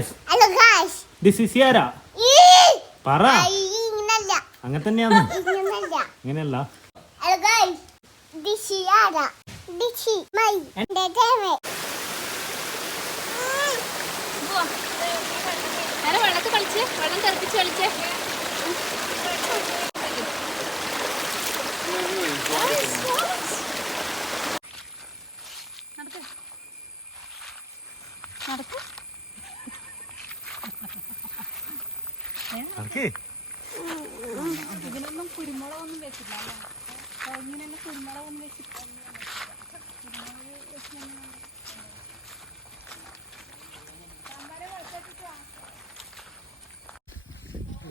Hello guys. This is Yara. പറ. അങ്ങനെ തന്നെയാണ്. ഇങ്ങനെയല്ല. Hello guys. This is Yara. This is my entertainment. വെള്ളത്തിൽ കളിച്ച് വെള്ളം തെറിപ്പിച്ച് കളിച്ച് ഇതിനൊന്നും കുരുമുളകൊന്നും വെച്ചില്ല ഇങ്ങനെ കുരുമുളകൊന്നും വെച്ചിട്ട്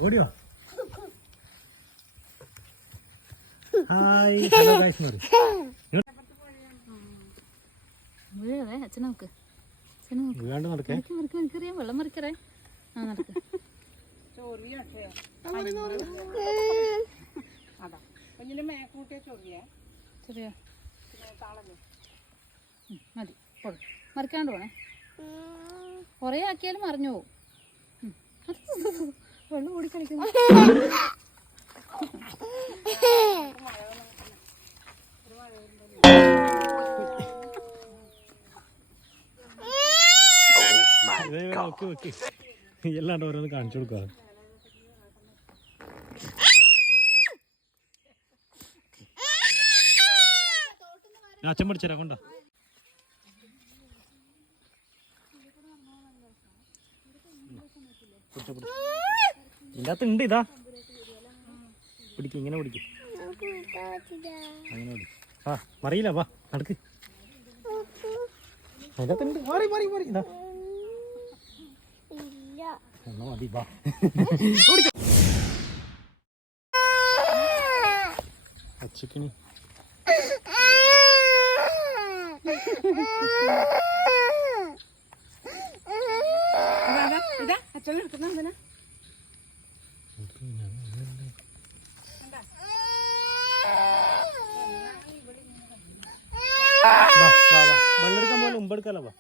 ഓടിയോ ഹായ് ഹലോ ഗൈസ് മാറി വീഴേ അച്ഛനെ നോക്ക് വീണ്ടും നടക്കേ മറിക്കറിയാം വെള്ളം മറിക്കറേ ആ നടക്ക് ചെറിയ മതി മറിക്കാണ്ട് പോണേ കുറേ ആക്കിയാലും മറിഞ്ഞു പോവും വെള്ളം ഓടി കളിക്കുന്നു എല്ലാണ്ട് ഓരോന്ന് കാണിച്ചു കൊടുക്കുക അച്ഛൻ പഠിച്ചരാ കൊണ്ട ഇതിൻ്റെ അകത്ത് ഉണ്ട് ഇതാ പിടിക്കും ഇങ്ങനെ പിടിക്കും അങ്ങനെ പിടിക്കും ആ മറിയില്ല വാ നടക്ക് അതിൻ്റെ അകത്ത് ഉണ്ട് മാറി മാറി മാറി ഇതാ എന്നാ മതി വാ അച്ചിക്കണി വെള്ളെടുക്കാൻ പോലെ മുമ്പെടുക്കാലോ വാ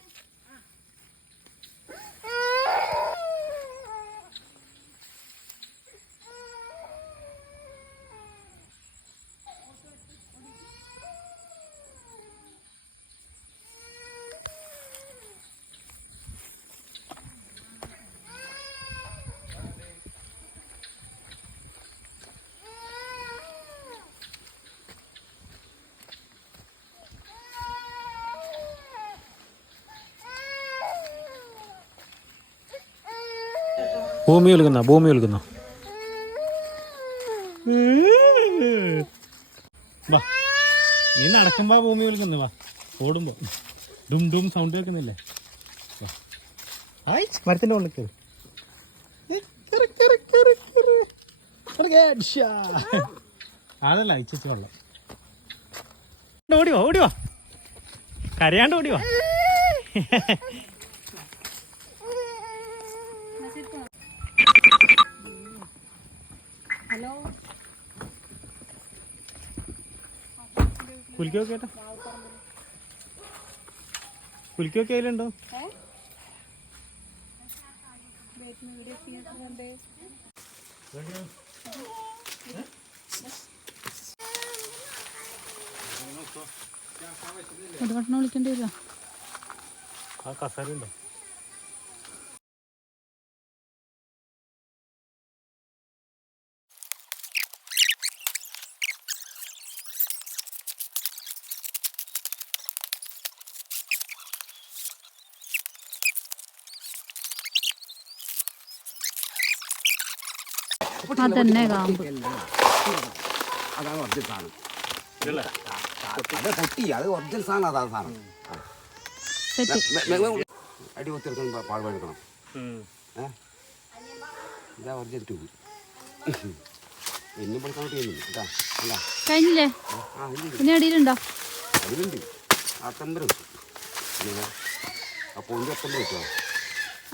ഭൂമി ഒലുക്കുന്ന വാ നീ നടക്കുമ്പോ ഭൂമി ഒലുക്കുന്നു വാ ഓടുമ്പോ ഡും ഡും സൗണ്ട് കേൾക്കുന്നില്ലേ മരത്തിന്റെ ഉള്ളിൽ കയറി അതല്ല അയച്ചു വെള്ളം ഓടിവാ കരയാണ്ട് ഓടിവാ ഹലോ കുലിക്കൊക്കെ ഏട്ടാ കുലിക്കൊക്കെ അതിലുണ്ടോ ഒരു വട്ടം വിളിക്കേണ്ടി വരുമോ ആ കസേര ഉണ്ടോ അതന്നെ കാമ്പ് അതാണ് ഒറിജിനൽ സാധനം അത് പൊട്ടി അത് ഒറിജിനൽ സാധനം അതാണ് സാധനം അടി ഒത്തിരിക്കണം പാടുപെടുക്കണം ഇതാ ഒറിജിനൽ ട്യൂബ് എന്നെ പഠിക്കാൻ ചെയ്യുന്നില്ല കേട്ടാ അല്ല കഴിഞ്ഞില്ലേ പിന്നെ അടിയിലുണ്ടോ അതിലുണ്ട് അത്തമ്പരം വെച്ചു അപ്പോൾ ഒന്നും അത്തമ്പരം വെച്ചോ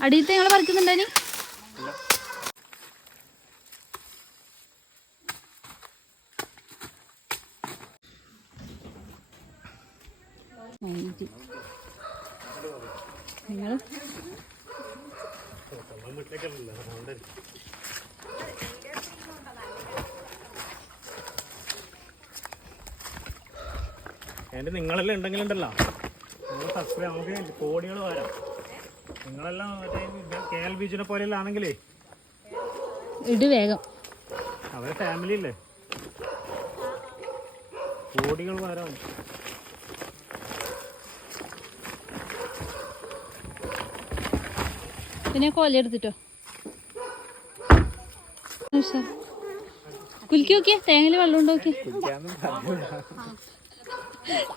അടിയത്തെ നിങ്ങൾ പറിക്കുന്നുണ്ടോ നിങ്ങൾ എൻ്റെ നിങ്ങളെല്ലാം ഉണ്ടെങ്കിലുണ്ടല്ലോ നമ്മൾ സബ്സ്ക്രൈബ് നമുക്ക് കോടികൾ വരാം. നിങ്ങളെല്ലാം മറ്റേ KL ബീച്ചിനെ പോലെയെല്ലാം ആണെങ്കിലേ ഇട് വേഗം. അവരെ ഫാമിലി ഇല്ലേ, കോടികൾ വരാം. പിന്നെ കൊലയെടുത്തിട്ടോ കുലുക്കി നോക്കിയേ, തേങ്ങയില് വെള്ളം ഉണ്ടോ നോക്കിയേ.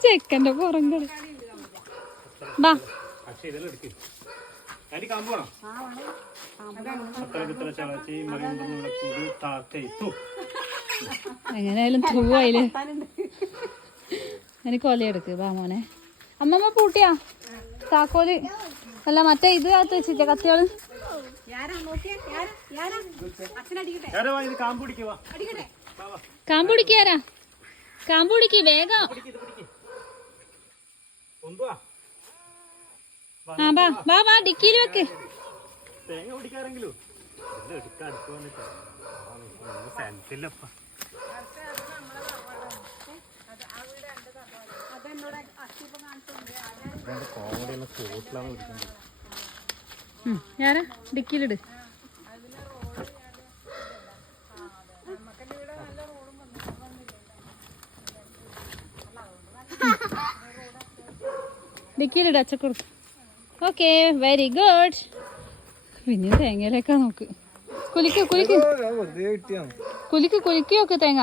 ചെക്കൻ്റെ പുറങ്ങൾ ബാ. എങ്ങനെയായാലും തൂവായില്ലേ. എനിക്ക് കൊലയെടുക്ക് ബാ മോനെ. അമ്മമ്മ പൂട്ടിയാ താക്കോല് അല്ല മറ്റേ ഇത് കാത്ത് വെച്ചിട്ടേ കത്തിയോള്. കാമ്പ് പിടിക്കാരാ, കാമ്പ് പിടിക്ക് വേഗം. ആ ബാ ബാ ബാ ഡിക്കിയിൽ വെക്ക്. തേങ്ങ പിടിക്കാറെങ്കിലും കോമഡിയുള്ള സ്പോട്ടിലാണ് പിടിക്കുന്നത്. ഞാനാ ഡിക്കിയിലിട്. ഡിക്കിയിലിട് അച്ചക്കുറു. Okay very good. പിന്നെ തേങ്ങയിലേക്കാ നോക്ക്. കുലിക്ക് കുലിക്ക് കുലിക്ക് കുലിക്ക് നോക്ക് തേങ്ങ.